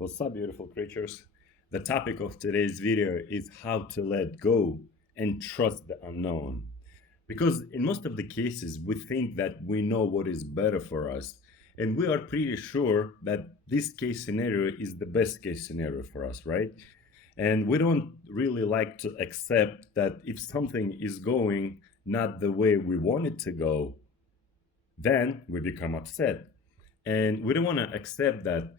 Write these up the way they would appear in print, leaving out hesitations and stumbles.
What's up, beautiful creatures? The topic of today's video is how to let go and trust the unknown. Because in most of the cases, we think that we know what is better for us, and we are pretty sure that this case scenario is the best case scenario for us, right? And we don't really like to accept that if something is going not the way we want it to go, then we become upset. And we don't want to accept that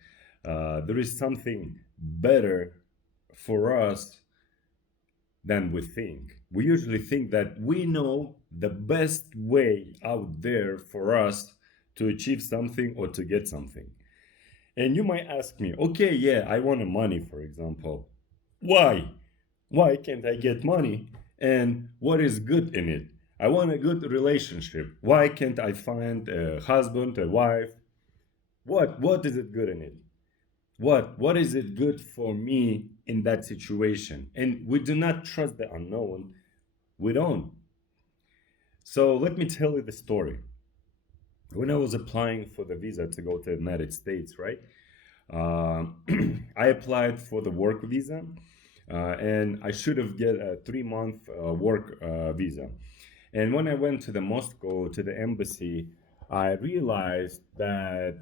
there is something better for us than we think. We usually think that we know the best way out there for us to achieve something or to get something. And you might ask me, okay, yeah, I want money, for example. Why? Why can't I get money? And what is good in it? I want a good relationship. Why can't I find a husband, a wife? What is it good in it? What is it good for me in that situation? And we do not trust the unknown. We don't. So let me tell you the story. When I was applying for the visa to go to the United States, right? Uh, I applied for the work visa, and I should have get a 3 month work visa. And when I went to the Moscow to the embassy, I realized that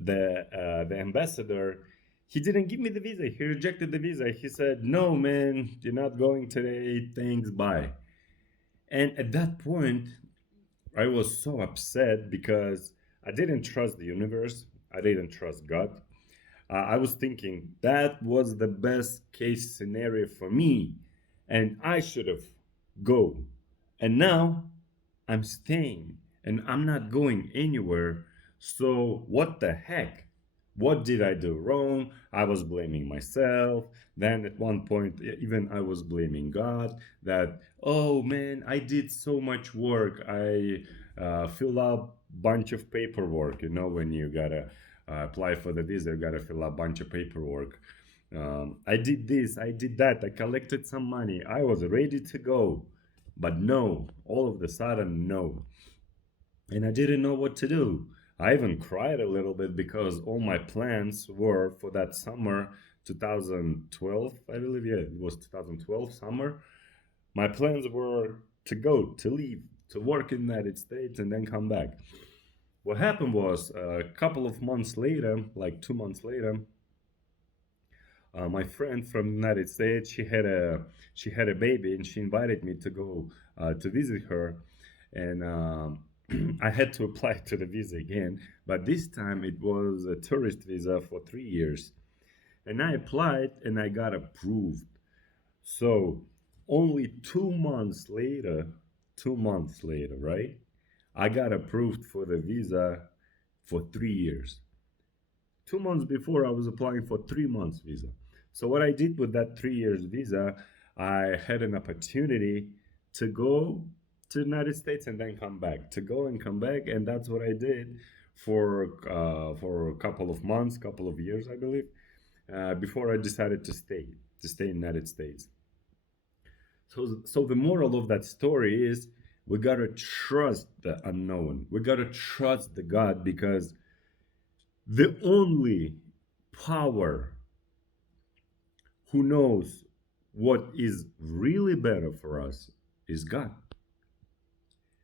the ambassador, he didn't give me the visa. He rejected the visa. He said, "No, man, you're not going today. Thanks, bye." And at that point, I was so upset because I didn't trust the universe. I didn't trust God. I was thinking that was the best case scenario for me, and I should have go. And now I'm staying, and I'm not going anywhere. So what the heck? What did I do wrong? I was blaming myself. Then at one point, even I was blaming God that, oh man, I did so much work. I fill out bunch of paperwork. You know, when you gotta apply for the visa, you gotta fill out a bunch of paperwork. I did this, I did that. I collected some money. I was ready to go, but no. All of a sudden, no. And I didn't know what to do. I even cried a little bit because all my plans were for that summer 2012, I believe. Yeah, it was 2012 summer. My plans were to go, to leave, to work in the United States and then come back. What happened was a couple of months later, like 2 months later, my friend from the United States, she had a baby and she invited me to go to visit her, and I had to apply to the visa again, but this time it was a tourist visa for 3 years, and I applied and I got approved. So only 2 months later, 2 months later, right? I got approved for the visa for 3 years. 2 months before, I was applying for 3 months visa. So what I did with that 3 years visa, I had an opportunity to go to the United States and then come back, to go and come back, and that's what I did for a couple of months, couple of years, I believe, before I decided to stay in the United States. So the moral of that story is we gotta trust the unknown. We gotta trust the God because the only power who knows what is really better for us is God.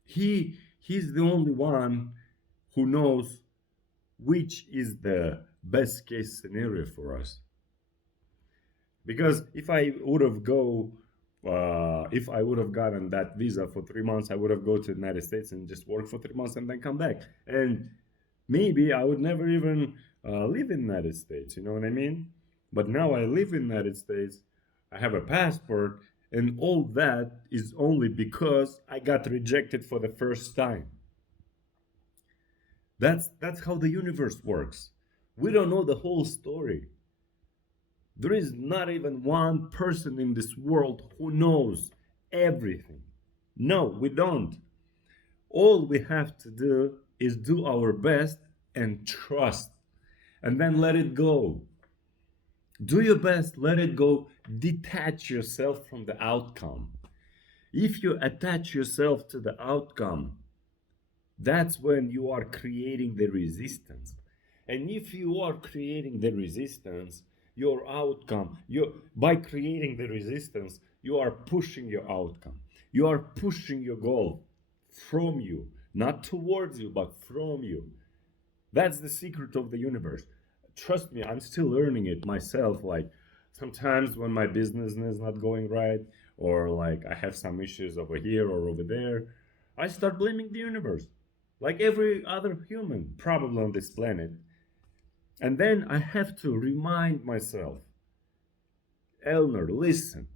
He's the only one who knows which is the best case scenario for us. Because if I would have gotten that visa for 3 months, I would have go to the United States and just work for 3 months and then come back. And maybe I would never even live in the United States. You know what I mean? But now I live in the United States. I have a passport, and all that is only because I got rejected for the first time. That's how the universe works. We don't know the whole story. There is not even one person in this world who knows everything. No, we don't. All we have to do is do our best and trust, and then let it go. Do your best, let it go. Detach yourself from the outcome. If you attach yourself to the outcome, that's when you are creating the resistance. And if you are creating the resistance, your outcome. You by creating the resistance, you are pushing your outcome. You are pushing your goal from you, not towards you, but from you. That's the secret of the universe. Trust me, I'm still learning it myself. Like sometimes when my business is not going right, or like I have some issues over here or over there, I start blaming the universe, like every other human probably on this planet. And then I have to remind myself, Elnar, listen,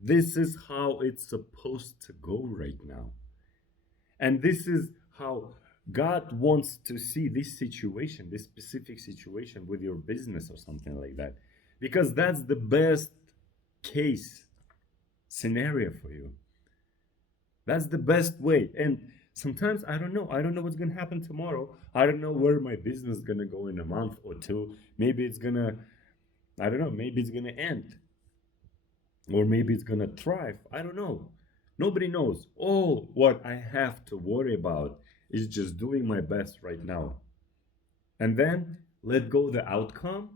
this is how it's supposed to go right now. And this is how God wants to see this situation, this specific situation with your business or something like that. Because that's the best case scenario for you. That's the best way. And sometimes I don't know. I don't know what's going to happen tomorrow. I don't know where my business is going to go in a month or two. Maybe it's going to, I don't know, maybe it's going to end. Or maybe it's going to thrive. I don't know. Nobody knows. All what I have to worry about is just doing my best right now. And then let go the outcome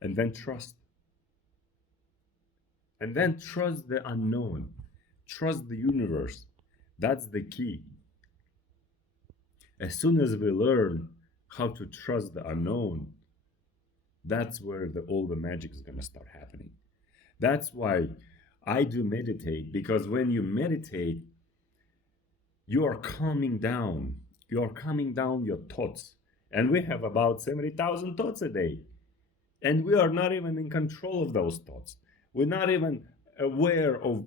and then trust. And then trust the unknown. Trust the universe. That's the key. As soon as we learn how to trust the unknown, that's where all the magic is going to start happening. That's why I do meditate, because when you meditate, you are calming down. You are calming down your thoughts. And we have about 70,000 thoughts a day. And we are not even in control of those thoughts. We're not even aware of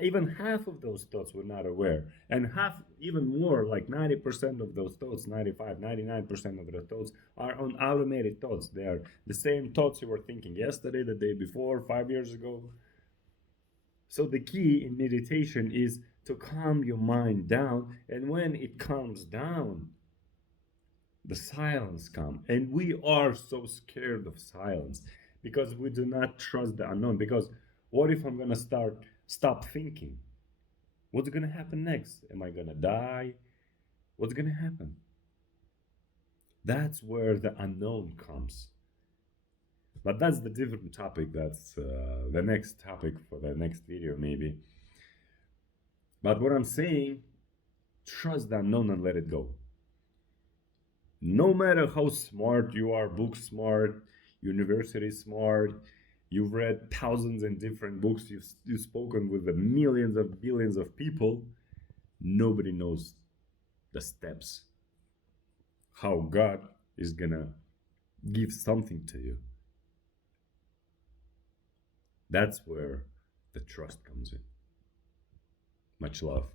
even half of those thoughts we're not aware. And half, even more, like 90% of those thoughts, 95, 99% of the thoughts are on automated thoughts. They are the same thoughts you were thinking yesterday, the day before, 5 years ago. So the key in meditation is to calm your mind down. And when it calms down, the silence comes. And we are so scared of silence because we do not trust the unknown. Because what if I'm going to stop thinking? What's going to happen next? Am I going to die? What's going to happen? That's where the unknown comes. But that's the different topic. That's the next topic for the next video, maybe. But what I'm saying, trust the unknown and let it go. No matter how smart you are, book smart, university smart, you've read thousands and different books, you've spoken with the millions of billions of people, nobody knows the steps, how God is gonna give something to you. That's where the trust comes in. Much love.